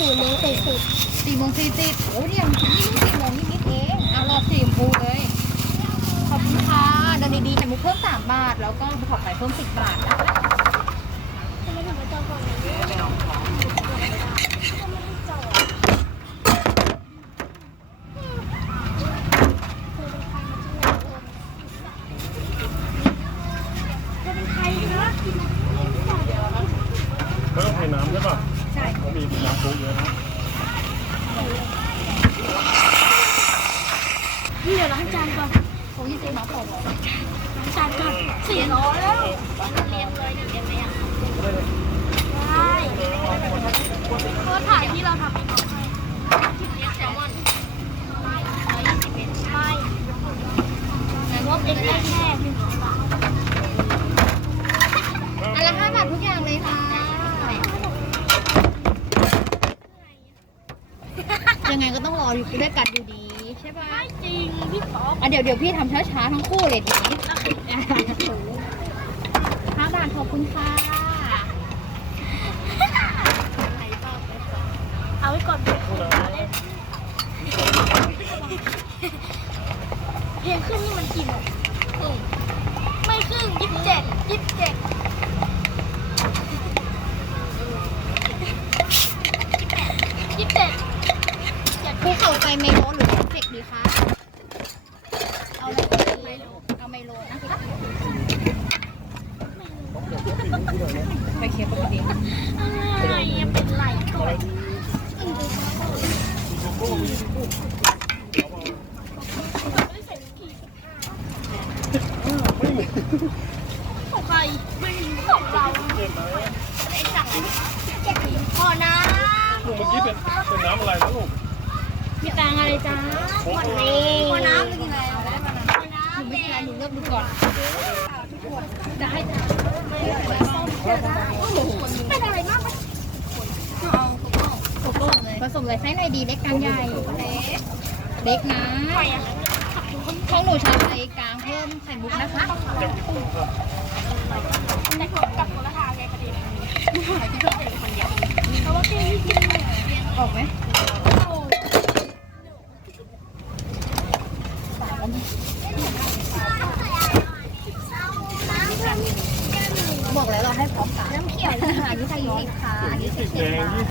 สี่โมงสี่สิบสี่โมงสี่สิบโอ้ยเนี่ยนี่สี่โมงนิดๆเองเอารอสีชมพูเลย ขอบคุณค่ะเดินดีๆไข่มุกเพิ่มสามบาท แล้วก็ภูเขาไฟเพิ่มสิบบาทนะคะทำไมถึงมาจอดก่อนไม่ได้จอดเธอเป็นใครนะไม่ต้องเทน้ำใช่ป่ะ เขามีน้ำซุปเยอะนะนี่เดี๋ยวล้างจานก่อนโอ้ยซื้อมาพอเหรอล้างจานก่อนสี่ร้อยแล้วเรียนเลยเดี๋ยวเรียนไหมอะได้เพราะถ่ายที่เราทำเองเอาให้ที่เลี้ยงแซลมอนไม่ร้อยยี่สิบเอ็ดไม่แต่ว่าเองได้แค่หนึ่งร้อยบาท อันละห้าบาททุกอย่างเลยค่ะ ยังไงก็ต้องรออยู่ด้วยกันอยู่ดีใช่ปะไม่จริงพี่ป๊อปอะเดี๋ยวเดี๋ยวพี่ทำช้าๆทั้งคู่เลยดีห้าบาทขอบคุณค่ะเอาไว้ก่อนเดี๋ยวเล่นเพลงขึ้นนี่มันกี่โมงครึ่งไม่ครึ่งยี่สิบเจ็ดยี่สิบเจ็ดยี่สิบเจ็ด เจ็ดภูเขาไฟเมโลหรือเอฟเฟกต์ดีคะเอาอะไรไมโลเอาไมโลนะคะไปเคลียร์ปกติอะไรยังเป็นไหลก่อนของใครไม่ของเราไอ้สั่งอะไรขอน้ลูกเมื่อกี้เป็นเป็นน้ำอะไรนะลูก มีตังอะไรจ้าโอ้โหำขอน้ำเป็นยังไงขอหนูน้ำไม่แดเป็นไรงหนูเลือกดูก่อนได้จ้าเป็นอะไรมากไหมโกโก้เลยผสมเลยไส้ในดีเล็กกลางใหญ่เล็กนะไปอะของหนูใช้ไฟกลางเพิ่มไข่มุกนะคะจะมีกุ้งครับแต่กับคนละทางไงประเด็นที่ชอบเป็นคนเดียวเพราะว่าพี่ที่กินเนี่ยออกไหม บอกแล้วเราให้พร้อมกันน้ำเขียวอันนี้ใส่ยี่สิบค่ะอันนี้สิบแดงบาท